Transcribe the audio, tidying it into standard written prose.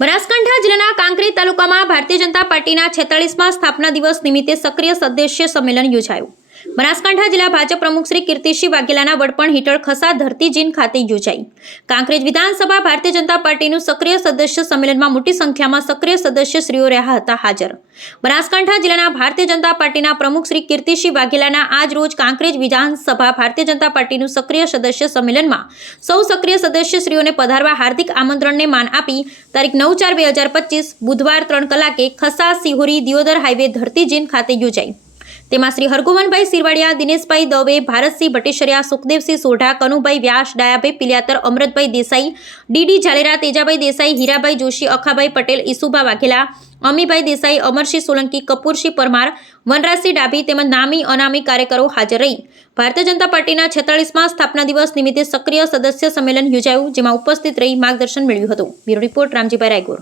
બનાસકાંઠા જિલ્લાના કાંકરેજ તાલુકામાં ભારતીય જનતા પાર્ટીના 46મા સ્થાપના દિવસ નિમિત્તે સક્રિય સદસ્ય સંમેલન યોજાયું। બનાસકાંઠા જિલ્લા ભાજપ પ્રમુખ શ્રી કીર્તિસિંહ વાઘેલાના વડપણ હેઠળ ખસા ધરતીજીન ખાતે યોજાઈ। કાંકરેજ વિધાનસભા ભારતીય જનતા પાર્ટીનું સક્રિય સદસ્ય સંમેલનમાં મોટી સંખ્યામાં સક્રિય સદસ્યશ્રીઓ રહ્યા હતા હાજર। બનાસકાંઠા જિલ્લાના ભારતીય જનતા પાર્ટીના પ્રમુખ શ્રી કીર્તિસિંહ વાઘેલાના આજ રોજ કાંકરેજ વિધાનસભા ભારતીય જનતા પાર્ટીનું સક્રિય સદસ્ય સંમેલનમાં સૌ સક્રિય સદસ્યશ્રીઓને પધારવા હાર્દિક આમંત્રણને માન આપી તારીખ 9/4/2025 બુધવાર 3 કલાકે ખસા સિહોરી દિયોદર હાઈવે ધરતીજીન ખાતે યોજાઈ। તેમાં શ્રી હરગોવનભાઈ સિરવાડિયા, દિનેશભાઈ દવે, ભારતસિંહ ભટ્ટેશ્વરિયા, સુખદેવસિંહ સોઢા, કનુભાઈ વ્યાસ, ડાયાભાઈ પિલિયાતર, અમૃતભાઈ દેસાઈ, ડીડી ઝાલેરા, તેજાભાઈ દેસાઈ, હીરાભાઈ જોશી, અખાભાઈ પટેલ, ઈસુભા વાઘેલા, અમીભાઈ દેસાઈ, અમરસિંહ સોલંકી, કપૂરસિંહ પરમાર, વનરાજસિંહ ડાભી તેમજ નામી અનામી કાર્યકરો હાજર રહી ભારતીય જનતા પાર્ટીના 46મા સ્થાપના દિવસ નિમિત્તે સક્રિય સદસ્ય સંમેલન યોજાયું, જેમાં ઉપસ્થિત રહી માર્ગદર્શન મેળવ્યું હતું। Bureau report Ramjibhai Raigor.